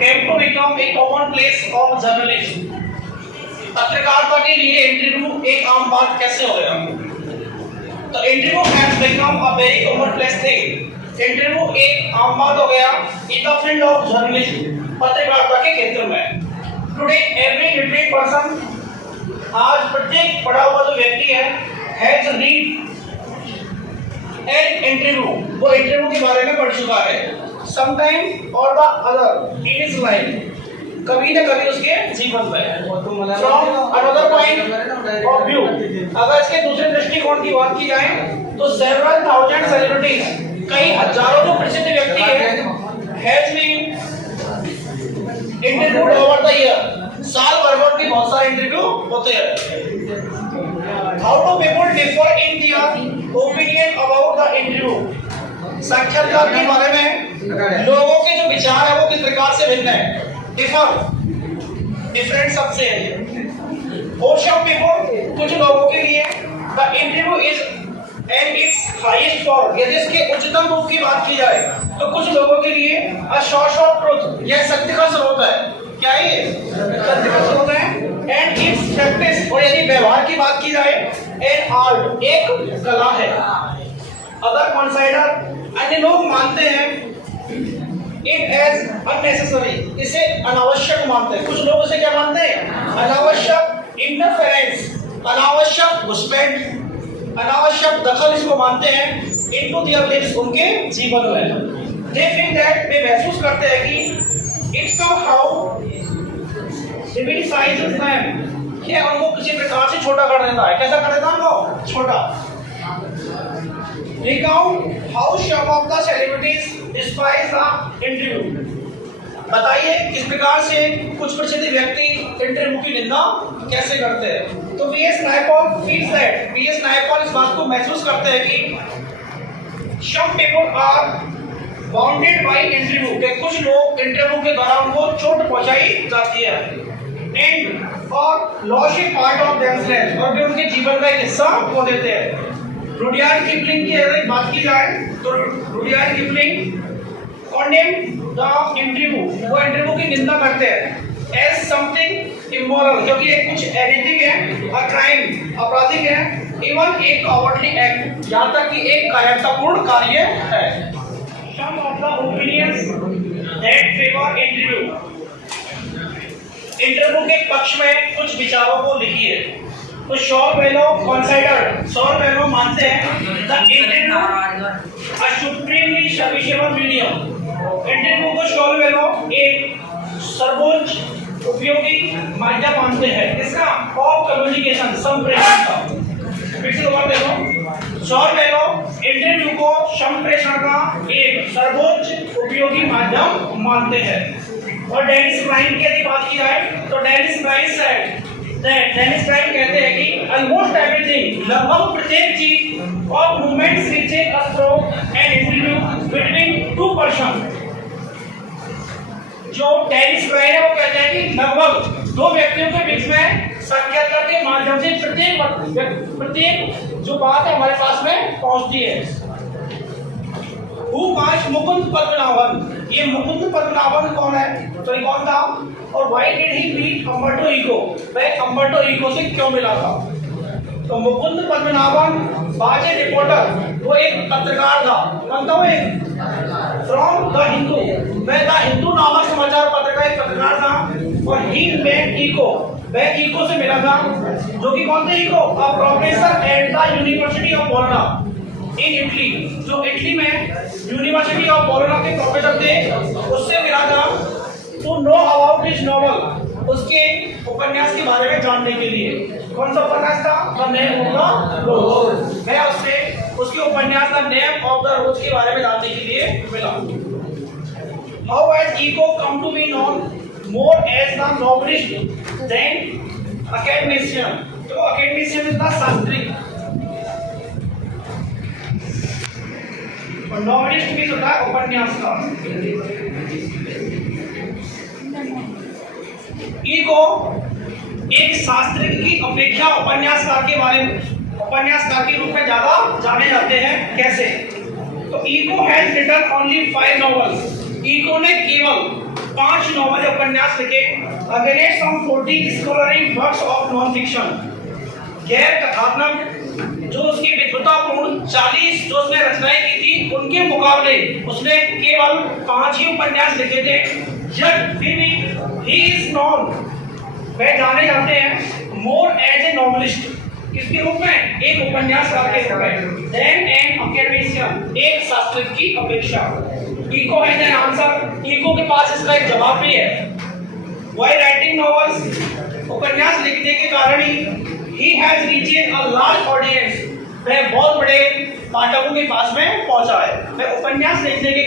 came to become a common place of journalism. पत्रकारिता के लिए इंटरव्यू एक आम बात कैसे हो गया? तो interview has become a very common place thing. Interview एक आम बात हो गया in the field of journalism, पत्रकारिता के क्षेत्र में. टुडे एवरी लिटरेट पर्सन, आज प्रत्येक पढ़ा हुआ जो व्यक्ति है, हैज रीड एन इंटरव्यू, वो इंटरव्यू के बारे में पढ़ चुका है. समटाइम और the other in his life, कभी न कभी उसके जीवन में. From another point of view, अगर इसके दूसरे दृष्टिकोण की बात की जाए तो सेवरल थाउजेंड सेलिब्रिटीज, कई हजारों जो प्रसिद्ध व्यक्ति हैं, has been interviewed over the year. साल भर में उनके बहुत सारे इंटरव्यू होते हैं. How do people differ in their opinion about the interview? साक्षात्कार के बारे में लोगों के जो विचार है वो किस प्रकार से भिन्न है? डिफरेंट सबसे है. For some people, कुछ लोगों के लिए the interview is and its highest form, यदि इसके उच्चतम रूप की बात की जाए तो कुछ लोगों के लिए a source of truth, यह सत्य का स्रोत है. क्या है ये? सत्य का स्रोत है. And its practice, और यदि व्यवहार की बात की जाए an art, एक कला है. Other consider, अन्य लोग मानते हैं it as unnecessary, इसे अनावश्यक मानते हैं. कुछ लोग इसे क्या मानते हैं? अनावश्यक इंटरफेरेंस, अनावश्यक घुसपैठ, अनावश्यक दखल इसको मानते हैं into their lives, उनके जीवन में. They think that, वे महसूस करते हैं कि it somehow diminishes them, क्या उनको किसी प्रकार से छोटा कर देता है. कैसा कर देता है उनको? छोटा. Recount how some of the celebrities despise the interview. बताइए किस प्रकार से कुछ प्रसिद्ध व्यक्ति इंटरव्यू की निंदा कैसे करते हैं. तो V S Naipaul feels that, V S Naipaul इस बात को महसूस करते हैं कि some people are bounded by interview, कि कुछ लोग इंटरव्यू के दौरान उनको चोट पहुंचाई जाती है and or lost a part of themselves, और वे उनके जीवन का एक हिस्सा खो देते हैं. रुडयार्ड किपलिंग की अगर बात की जाए तो Rudyard Kipling condemn the interview, वो इंटरव्यू की निंदा करते हैं as something immoral, क्योंकि ये कुछ अनैतिक है, a crime, आपराधिक है, even a cowardly act, यहाँ तक कि एक कायरतापूर्ण कार्य है. Some of the opinions that favor interview, interview के पक्ष में कुछ विचारों को लिखिए. तो शॉल वेलो कंसीडर, शॉल वेलो मानते हैं the interview a supremely serviceable medium. Interview को शॉल वेलो एक सर्वोच्च उपयोगी माध्यम मानते हैं. इसका ऑफ कम्युनिकेशन, संप्रेषण का. फिर से दोबारा देखो. शॉल वेलो इंटरव्यू को संप्रेषण का एक सर्वोच्च उपयोगी माध्यम मानते हैं. और डेनिस ब्राइन की यदि बात की जाए तो Dennis Brian said, Dennis Brian कहते हैं कि ऑलमोस्ट एवरीथिंग, लगभग प्रत्येक चीज और movements reaches a through an interview between two person. जो डेनिस ब्राइन है वो कहते हैं कि लगभग दो व्यक्तियों के बीच में साक्षात्कार के माध्यम से प्रत्येक जो बात है हमारे पास में पहुंचती है. मुकुंद पद्मनाभन, ये मुकुंद पद्मनाभन कौन है? तो ये कौन था? और why did he meet Umberto Eco, वह अम्बर्टो इको से क्यों मिला था? तो Mukund Padmanabhan was a reporter, वो एक पत्रकार था. कौन था वो? एक फ्रॉम द हिंदू, वह द हिंदू नामक समाचार पत्र का एक पत्रकार था. और ही मेट इको, वह इको से मिला था, जो कि कौन थे Eco? A professor at the University of Bologna in Italy, जो इटली में यूनिवर्सिटी ऑफ बोलोना के प्रोफेसर थे, उससे मिला था to know about his novel, उसके उपन्यास के बारे में जानने के लिए. कौन सा उपन्यास था? The name of the rose. मैं उससे उसके उपन्यास the name of the rose के बारे में जानने के लिए मिला. How has Eco come to be known more as the novelist then academician. तो अकेडमिशियन इज द शास्त्री, और नॉवेलिस्ट भी होता है उपन्यासकार. ईगो एक शास्त्री की अपेक्षा उपन्यासकार के बारे में, उपन्यासकार के रूप में ज्यादा जाने जाते हैं. कैसे? तो Eco has written only 5 novels. Eco ने केवल 5 नॉवल या उपन्यास लिखे against some 40 scholarly works of non fiction. गैर कथात्मक जो उसकी विद्वतापूर्ण 40 जो उसने रचनाएं की थी उनके मुकाबले उसने केवल 5 ही उपन्यास लिखे थे। यट फिर भी ही इज नॉन, वह जाने जाते हैं मोर एज ए नॉवेलिस्ट, किसके रूप में, एक उपन्यासकार के रूप में, देन एन अकेडमिशियन, एक शास्त्रज्ञ की अपेक्षा। Eco has an answer, Eco के पास इसका एक जवाब भी है। व्हाइल राइटिंग नॉवेल्स, उपन्यास लिखने के कारण he has reached a large audience, वह बहुत बड़े पाठकों के पास में पहुंचा है। वह उपन्यास लिखने के